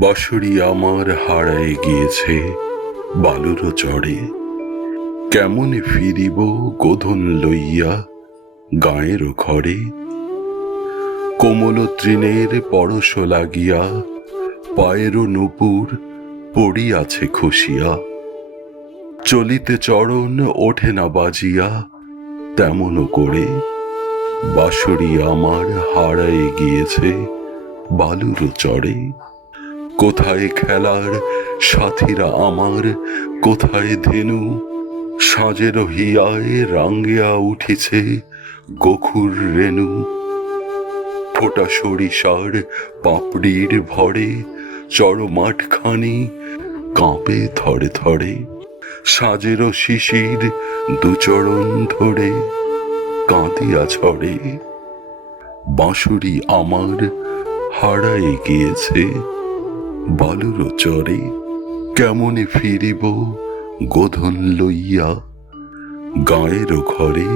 বছরই আমার হারায় গিয়েছে, বালুর চড়ে। কেমনে ফিরিব গোধন লইয়া গায়ের ঘরে? কোমল তৃণের পরশ লাগিয়া, পায়ের নুপুর পড়িয়াছে খুশিয়া চলিতে চরণ ওঠে না বাজিয়া, তেমন করে। বাঁশরি আমার হারায় গিয়েছে, বালুর চড়ে। কোথায় খেলার সাথীরা আমার? কোথায় ধেনু? সাজের হিয়ায় রাঙ্গিয়া উঠিছে গখুর রেণু। ফোটা সরিষার পাপড়ির ভরে চড়মাঠখানি কাঁপে থরে থরে। সাজের শিশির দুচরণ ধরে কাঁদিয়া ছড়ে বাঁশুরি আমার হারায় গিয়েছে বালুর চরে কেমনে ফিরিব গোধন লইয়া? গায়ের ঘরে